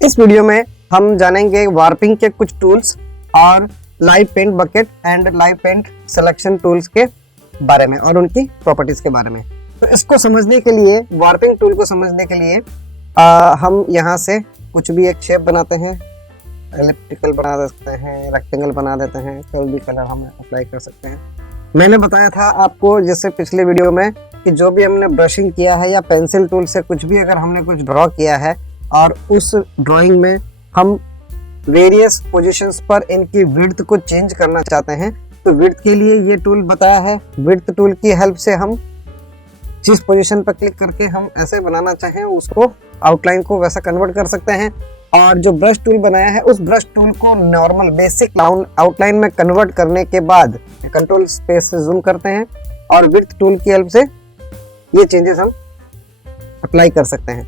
इस वीडियो में हम जानेंगे वार्पिंग के कुछ टूल्स और live paint bucket and live paint selection tools के बारे में और उनकी प्रॉपर्टीज के बारे में। तो इसको समझने के लिए, वार्पिंग टूल को समझने के लिए हम यहाँ से कुछ भी एक शेप बनाते हैं, एलिप्टिकल बना सकते हैं, रेक्टेंगल बना देते हैं, कोई भी कलर हम अप्लाई कर सकते हैं। मैंने बताया था आपको जैसे पिछले वीडियो में कि जो भी हमने ब्रशिंग किया है या पेंसिल टूल से कुछ भी अगर हमने कुछ ड्रॉ किया है और उस ड्राइंग में हम वेरियस पोजीशंस पर इनकी विड्थ को चेंज करना चाहते हैं, तो विड्थ के लिए ये टूल बताया है। विड्थ टूल की हेल्प से हम जिस पोजीशन पर क्लिक करके हम ऐसे बनाना चाहें उसको, आउटलाइन को वैसा कन्वर्ट कर सकते हैं। और जो ब्रश टूल बनाया है उस ब्रश टूल को नॉर्मल बेसिक आउटलाइन में कन्वर्ट करने के बाद कंट्रोल स्पेस से जूम करते हैं और विड्थ टूल की हेल्प से ये चेंजेस हम अप्लाई कर सकते हैं।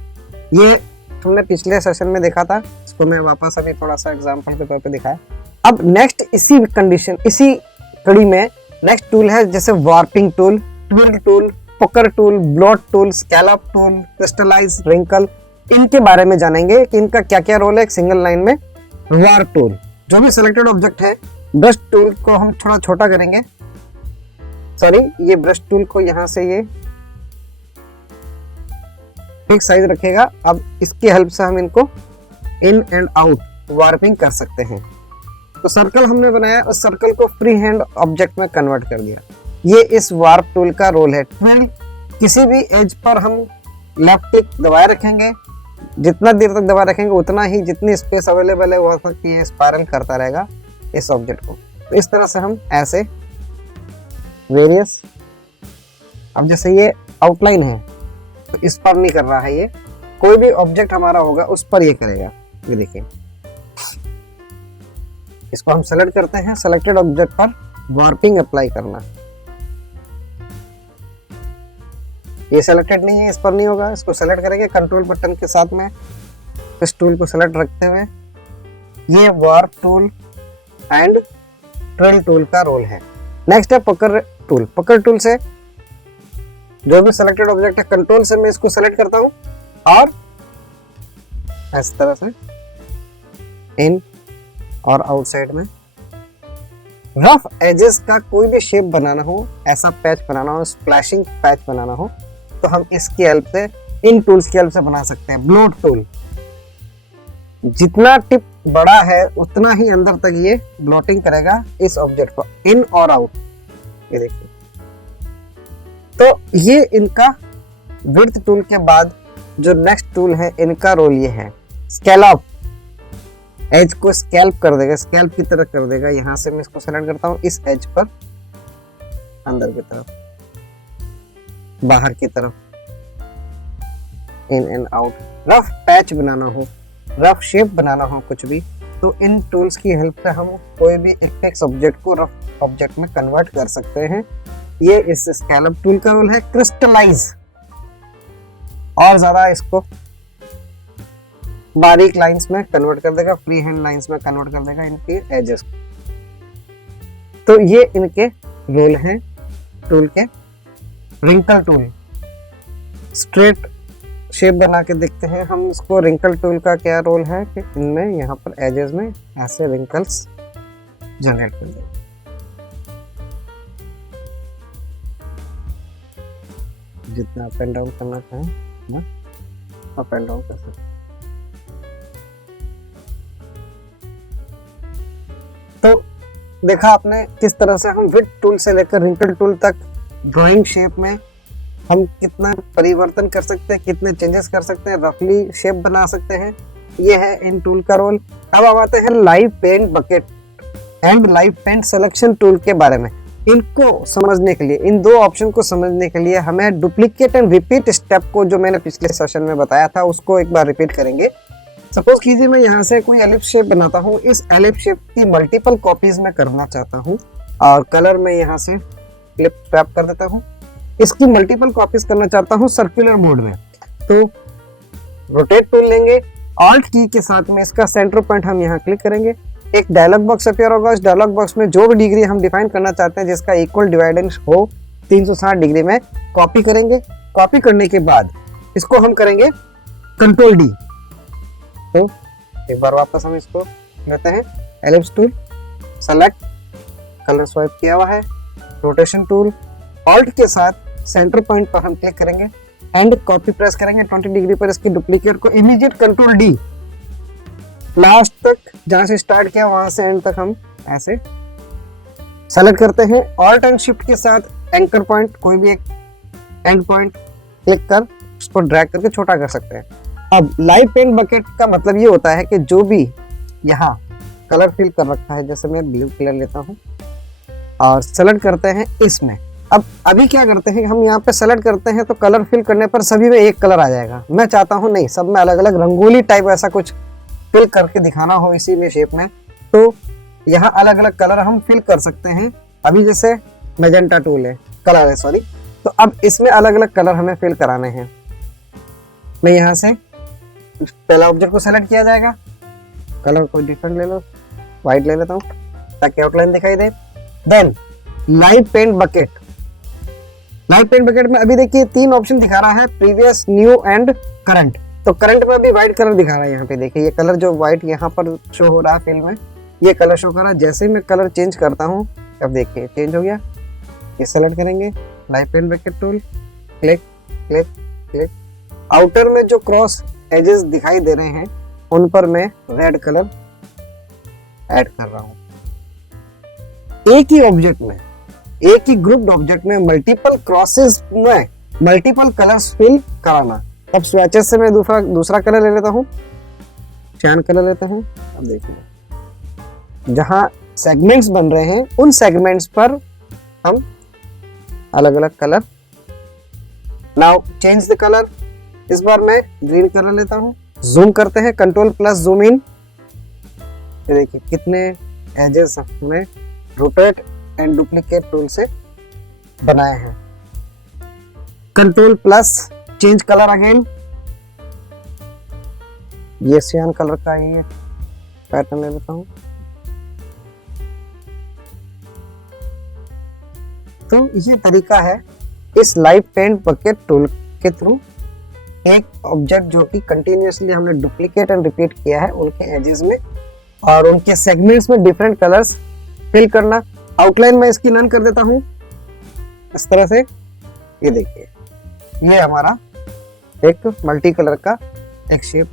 ये हमने पिछले सेशन में देखा था, इसको मैं वापस अभी थोड़ा सा एग्जांपल के तौर पे दिखाया। अब नेक्स्ट इसी कड़ी में नेक्स्ट टूल है जैसे warping tool, twirl tool, pucker tool, bloat tool, scallop tool, crystallize, wrinkle. इनके बारे में जानेंगे कि इनका क्या क्या रोल है एक सिंगल लाइन में। वार्प टूल, जो भी सिलेक्टेड ऑब्जेक्ट है, ब्रश टूल को हम थोड़ा छोटा करेंगे, ये ब्रश टूल को यहाँ से ये एक साइज रखेगा। अब इसकी हेल्प से हम इनको इन एंड आउट वार्पिंग कर सकते हैं। तो सर्कल हमने बनाया, उस सर्कल को फ्री हैंड ऑब्जेक्ट में कन्वर्ट कर दिया। ये इस वार्प टूल का रोल है। ट्विल, किसी भी एज पर हम लेफ्ट क्लिक दबाए रखेंगे, जितना देर तक दबाए रखेंगे उतना ही जितनी स्पेस अवेलेबल है वहां तक ये स्पाइरल करता रहेगा इस ऑब्जेक्ट को। तो इस तरह से हम ऐसे वेरियस, अब जैसे ये आउटलाइन है तो इस पर नहीं कर रहा है, ये कोई भी ऑब्जेक्ट हमारा होगा उस पर ये करेगा। ये देखिए, इसको हम सेलेक्ट करते हैं, सेलेक्टेड ऑब्जेक्ट पर वार्पिंग अप्लाई करना। ये सेलेक्टेड नहीं है, इस पर नहीं होगा, इसको सेलेक्ट करेंगे कंट्रोल बटन के साथ में, इस टूल को सेलेक्ट रखते हुए। ये warp tool and twill tool का रोल है। नेक्स्ट है पकर टूल। पकर टूल से जो भी सिलेक्टेड ऑब्जेक्ट है, कंट्रोल से मैं इसको सेलेक्ट करता हूं और इस तरह से इन और आउटसाइड में रफ एजेस का कोई भी शेप बनाना हो, ऐसा पैच बनाना हो, स्प्लैशिंग पैच बनाना हो, तो हम इसकी हेल्प से, इन टूल्स की हेल्प से बना सकते हैं। ब्लोट टूल, जितना टिप बड़ा है उतना ही अंदर तक ये ब्लॉटिंग करेगा इस ऑब्जेक्ट को, इन और आउट। ये देखिए, तो ये इनका विड्थ टूल के बाद जो नेक्स्ट टूल है, इनका रोल ये है स्कैलप। एज को स्कैल्प कर देगा, स्कैल्प की तरह कर देगा। यहां से मैं इसको सेलेक्ट करता हूं, इस एज पर अंदर की तरफ, बाहर की तरफ, in and out. Rough patch बनाना हो, रफ शेप बनाना हो कुछ भी, तो इन टूल्स की हेल्प से हम कोई भी फिक्स ऑब्जेक्ट को रफ ऑब्जेक्ट में कन्वर्ट कर सकते हैं। ये इस स्कैलप टूल का रोल है। क्रिस्टलाइज, और ज्यादा इसको बारीक लाइंस में कन्वर्ट कर देगा, फ्री हैंड लाइंस में कन्वर्ट कर देगा इनके एजेस। तो ये इनके रोल हैं टूल के। रिंकल टूल, स्ट्रेट शेप बना के देखते हैं हम इसको। रिंकल टूल का क्या रोल है कि इनमें यहाँ पर एजेस में ऐसे रिंकल्स जनरेट कर देगा। जितना अप एंड डाउन करना चाहें अप एंड डाउन कर सकते हैं। तो देखा आपने किस तरह से हम विड्थ टूल से लेकर रिंकल टूल तक ड्राइंग शेप में हम कितना परिवर्तन कर सकते हैं, कितने चेंजेस कर सकते हैं, रफली शेप बना सकते हैं। ये है इन टूल का रोल। अब हम आते हैं live paint bucket and live paint selection tool के बारे में। इनको समझने के लिए, इन दो ऑप्शन को समझने के लिए हमें डुप्लीकेट एंड रिपीट स्टेप को, जो मैंने पिछले सेशन में बताया था, उसको एक बार रिपीट करेंगे। सपोज कीजिए मैं यहाँ से कोई एलिप्स शेप बनाता हूँ, इस एलिप्स शेप की मल्टीपल कॉपीज में करना चाहता हूँ और कलर में यहाँ से क्लिप टैप कर देता हूँ। इसकी मल्टीपल कॉपीज करना चाहता हूँ सर्कुलर मोड में, तो रोटेट टूल लेंगे, ऑल्ट की के साथ में इसका सेंटर पॉइंट हम यहाँ क्लिक करेंगे। एक डायलॉग बॉक्स अपीयर होगा, उस डायलॉग बॉक्स में जो भी डिग्री हम डिफाइन करना चाहते हैं जिसका इक्वल डिवाइडेंस हो 360 डिग्री में, कॉपी करेंगे। कॉपी करने के बाद इसको हम करेंगे कंट्रोल डी, तो एक बार वापस हम इसको लेते हैं, ellipse tool, select, colour swipe किया हुआ है, रोटेशन टूल, ऑल्ट के साथ सेंटर पॉइंट पर हम क्लिक करेंगे एंड कॉपी प्रेस करेंगे 20 डिग्री पर इसकी डुप्लीकेट को, इमीडिएट कंट्रोल डी, लास्ट तक जहां से स्टार्ट किया वहां से एंड तक हम ऐसे सेलेक्ट करते हैं। ऑल्ट एंड शिफ्ट के साथ एंकर पॉइंट, कोई भी एक एंड पॉइंट क्लिक कर उसको ड्रैग करके छोटा कर सकते हैं। अब लाइव पेंट बकेट का मतलब ये होता है कि जो भी यहाँ कलर फिल कर रखा है, जैसे मैं ब्लू कलर लेता हूँ और सेलेक्ट करते हैं इसमें। अब अभी क्या करते हैं, हम यहाँ पे सेलेक्ट करते हैं तो कलर फिल करने पर सभी में एक कलर आ जाएगा। मैं चाहता हूँ नहीं, सब में अलग अलग रंगोली टाइप ऐसा कुछ फिल करके दिखाना हो इसी में शेप में, तो यहाँ अलग अलग कलर हम फिल कर सकते हैं। अभी जैसे मैजेंटा टूल है, कलर है सॉरी, तो अब इसमें अलग अलग कलर हमें फिल कराने हैं। मैं यहाँ से पहला ऑब्जेक्ट को सेलेक्ट किया जाएगा, कलर कोई डिफरेंट ले लो, व्हाइट ले लेता हूँ ताकि आउटलाइन दिखाई दे। Then live paint bucket, live paint bucket में अभी देखिए 3 ऑप्शन दिखा रहा है, प्रीवियस, न्यू एंड करंट। तो करंट में अभी व्हाइट कलर दिखा रहा है, यहाँ पे देखिए ये कलर जो व्हाइट यहाँ पर शो हो रहा है फिल में, ये कलर शो कर रहा है। जैसे ही मैं कलर चेंज करता हूँ, अब देखिए चेंज हो गया। ये सेलेक्ट करेंगे, live paint bucket tool, click click click, outer में जो क्रॉस एजेस दिखाई दे रहे हैं उन पर मैं रेड कलर ऐड कर रहा हूं। एक ही ऑब्जेक्ट में, एक ही ग्रुप्ड ऑब्जेक्ट में मल्टीपल क्रॉसेस में मल्टीपल कलर्स फिल कराना। अब स्वैचेस से मैं दूसरा कलर ले लेता हूं, चैन कलर लेते हैं। अब देखिए जहां सेगमेंट्स बन रहे हैं उन सेगमेंट्स पर हम अलग अलग colour. Now change the colour, इस बार मैं ग्रीन कलर लेता हूं, जूम करते हैं, कंट्रोल प्लस जूम इन। ये देखिए कितने एजेस हमने रोटेट एंड डुप्लीकेट टूल से बनाए हैं। Control plus change colour again, ये सियान कलर का ये पैटर्न ले लेता हूं। तो ये तरीका है इस लाइव पेंट बकेट टूल के थ्रू एक ऑब्जेक्ट जो कि कंटिन्यूअसली हमने डुप्लीकेट एंड रिपीट किया है उनके एजेस में और उनके सेगमेंट्स में डिफरेंट कलर्स फिल करना। आउटलाइन में इसकी नन कर देता हूं इस तरह से। ये देखिए ये हमारा एक मल्टी कलर का एक शेप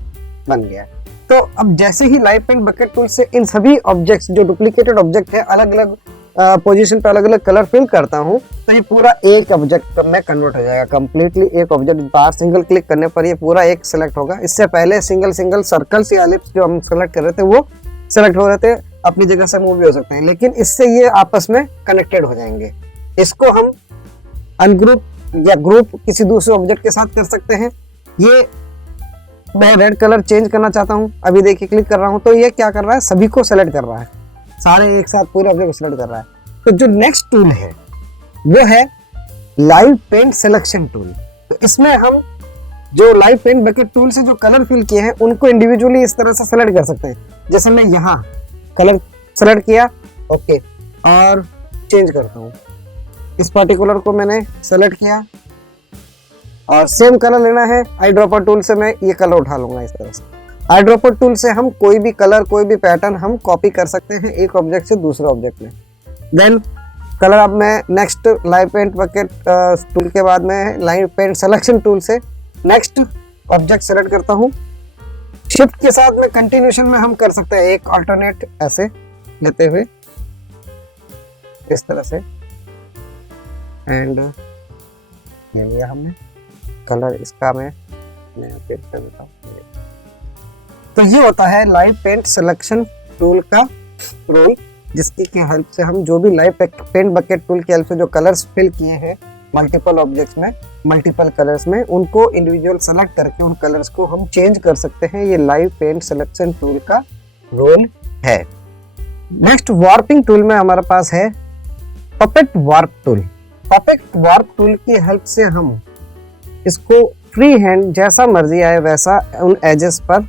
बन गया है। तो अब जैसे ही लाइव पेंट बकेट टूल से इन सभी ऑब्जेक्ट्स जो डुप्लीकेटेड ऑब्जेक्ट है अलग अलग पोजीशन पे अलग अलग कलर फिल करता हूं तो ये पूरा एक ऑब्जेक्ट में कन्वर्ट हो जाएगा कंप्लीटली। एक ऑब्जेक्ट बाहर सिंगल क्लिक करने पर ये पूरा एक सेलेक्ट होगा। इससे पहले सिंगल सिंगल सर्कल्स या एलिप्स जो हम सेलेक्ट कर रहे थे वो सेलेक्ट हो रहे थे, अपनी जगह से मूव भी हो सकते हैं, लेकिन इससे ये आपस में कनेक्टेड हो जाएंगे। इसको हम अनग्रुप या ग्रुप किसी दूसरे ऑब्जेक्ट के साथ कर सकते हैं। ये मैं रेड कलर चेंज करना चाहता हूं, अभी देखिए क्लिक कर रहा हूं तो ये क्या कर रहा है, सभी को सेलेक्ट कर रहा है, सारे एक साथ पूरे ऑब्जेक्ट को सेलेक्ट कर रहा है। तो जो नेक्स्ट टूल है वो है लाइव पेंट सिलेक्शन टूल। तो इसमें हम जो लाइव पेंट बकेट टूल से जो कलर फिल किए हैं उनको इंडिविजुअली इस तरह से सेलेक्ट कर सकते हैं। जैसे मैं यहाँ कलर सेलेक्ट किया, ओके, और चेंज करता हूँ। इस पर्टिकुलर को मैंने सेलेक्ट किया और सेम कलर लेना है, आई ड्रॉपर टूल से मैं ये कलर उठा लूंगा इस तरह से। आई ड्रॉपर टूल से हम कोई भी कलर कोई भी पैटर्न हम कॉपी कर सकते हैं एक ऑब्जेक्ट से दूसरे ऑब्जेक्ट में। देन कलर अब मैं next live paint bucket tool के बाद में लाइव पेंट सिलेक्शन टूल से नेक्स्ट ऑब्जेक्ट सेलेक्ट करता हूँ। शिफ्ट के साथ में कंटिन्यूशन में हम कर सकते हैं एक अल्टरनेट ऐसे लेते हुए इस तरह से, एंड ले लिया हमने कलर। इसका मैं पेंट कर देता हूँ। तो ये होता है लाइव पेंट सिलेक्शन टूल का रोल, जिसकी की हेल्प से हम जो भी लाइव पेंट बकेट टूल की हेल्प से जो कलर्स फिल किए हैं मल्टीपल ऑब्जेक्ट्स में मल्टीपल कलर्स में उनको इंडिविजुअल सेलेक्ट करके उन कलर्स को हम चेंज कर सकते हैं। ये लाइव पेंट सिलेक्शन टूल का रोल है। नेक्स्ट वार्पिंग टूल में हमारे पास है puppet warp tool. Puppet warp tool की हेल्प से हम इसको फ्री हैंड जैसा मर्जी आए वैसा उन एजेस पर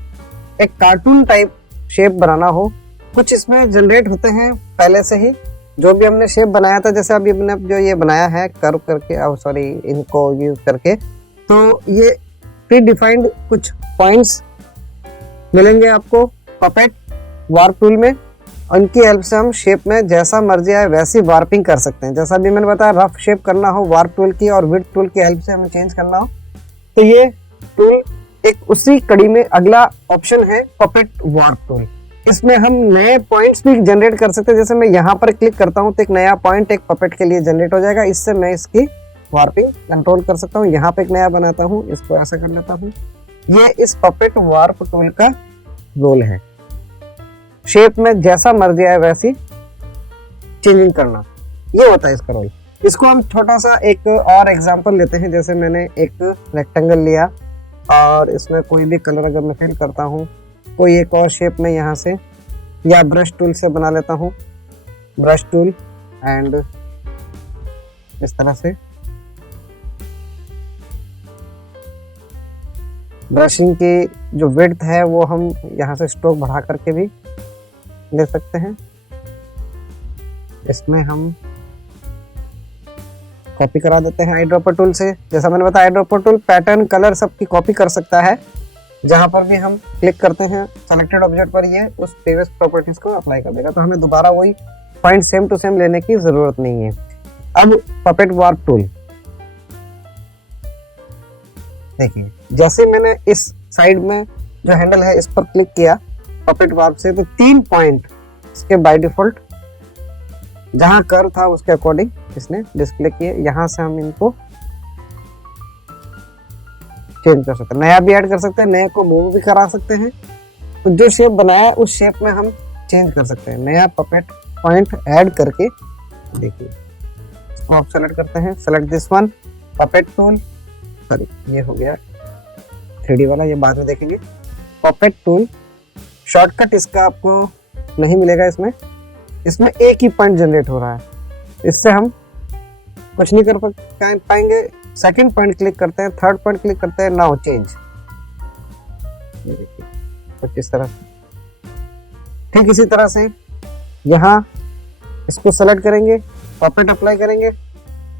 एक कार्टून टाइप शेप बनाना हो, कुछ इसमें जनरेट होते हैं पहले से ही जो भी हमने शेप बनाया था। जैसे अभी हमने जो ये बनाया है कर्व करके, सॉरी इनको यूज करके, तो ये प्री डिफाइंड कुछ पॉइंट्स मिलेंगे आपको पपेट वार्प टूल में, उनकी हेल्प से हम शेप में जैसा मर्जी आए वैसी वार्पिंग कर सकते हैं। जैसा भी मैंने बताया, रफ शेप करना हो वार्प टूल की और विड्थ टूल की हेल्प से हमें चेंज करना हो, तो ये टूल एक उसी कड़ी में अगला ऑप्शन है पपेट वार्प टूल। इसमें हम नए पॉइंट्स भी जनरेट कर सकते हैं। जैसे मैं यहाँ पर क्लिक करता हूँ तो एक नया पॉइंट एक पपेट के लिए जनरेट हो जाएगा। इससे मैं इसकी वार्पिंग कंट्रोल कर सकता हूँ। यहाँ पे एक नया बनाता हूँ, इसको ऐसा कर लेता हूँ। ये इस पपेट वार्प टूल का रोल है, शेप में जैसा मर्जी आए वैसी चेंजिंग करना, ये होता है इसका रोल। इसको हम छोटा सा एक और एग्जांपल लेते हैं। जैसे मैंने एक रेक्टेंगल लिया और इसमें कोई भी कलर अगर मैं फिल करता हूँ, कोई एक और शेप में यहाँ से या ब्रश टूल से बना लेता हूँ, ब्रश टूल, एंड इस तरह से ब्रशिंग की जो विड्थ है वो हम यहाँ से स्ट्रोक बढ़ा करके भी ले सकते हैं। इसमें हम कॉपी करा देते हैं आई ड्रॉपर टूल से। जैसा मैंने बताया, eye dropper tool pattern colour सबकी कॉपी कर सकता है। जहां पर भी हम क्लिक करते हैं सेलेक्टेड ऑब्जेक्ट पर, ये उस प्रीवियस प्रॉपर्टीज को अप्लाई कर देगा, तो हमें दोबारा वही पॉइंट सेम टू सेम लेने की जरूरत नहीं है। अब पपेट वार्प टूल देखिए, जैसे मैंने इस साइड में जो हैंडल है इस पर क्लिक किया पपेट वार्प से, तो 3 पॉइंट इसके बाय डिफॉल्ट जहां कर्व था उसके अकॉर्डिंग इसने डिस्प्ले किए। यहां से हम इनको चेंज कर सकते हैं, नया भी ऐड कर सकते हैं, नए को मूव भी करा सकते हैं। तो जो शेप बनाया उस शेप में हम चेंज कर सकते हैं, नया पपेट पॉइंट ऐड करके। देखिए, इसको आप सेलेक्ट करते हैं, select this one puppet tool, sorry ये हो गया 3D वाला, ये बाद में देखेंगे। पपेट टूल शॉर्टकट इसका आपको नहीं मिलेगा, इसमें एक ही पॉइंट जनरेट हो रहा है, इससे हम कुछ नहीं कर पाएंगे। सेकंड पॉइंट क्लिक करते हैं, थर्ड पॉइंट क्लिक करते हैं, नाउ चेंज, कुछ इस तरह से। ठीक इसी तरह से यहाँ इसको सेलेक्ट करेंगे, पपेट अप्लाई करेंगे।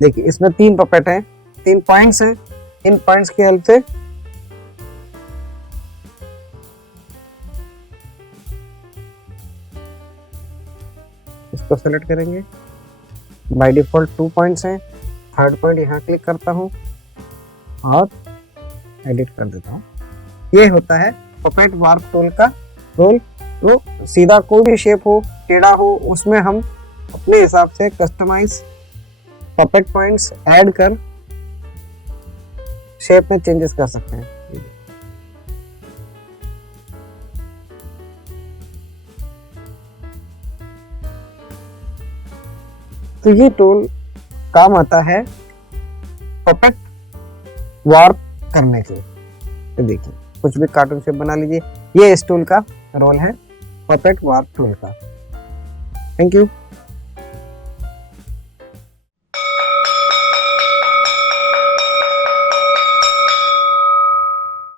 देखिए, इसमें 3 पपेट हैं, 3 पॉइंट्स हैं। इन पॉइंट्स की हेल्प से इसको सेलेक्ट करेंगे। बाय डिफॉल्ट 2 पॉइंट्स हैं, थर्ड पॉइंट यहाँ क्लिक करता हूँ और एडिट कर देता हूँ। ये होता है पपेट वार्प टूल का रोल। तो सीधा कोई भी शेप हो, टेढ़ा हो, उसमें हम अपने हिसाब से कस्टमाइज पपेट पॉइंट्स ऐड कर शेप में चेंजेस कर सकते हैं। तो ये टूल काम आता है पपेट वार्प करने के लिए। तो देखिए, कुछ भी कार्टून शेप बना लीजिए, ये इस टूल का रोल है, पपेट वार्प टूल का। Thank you.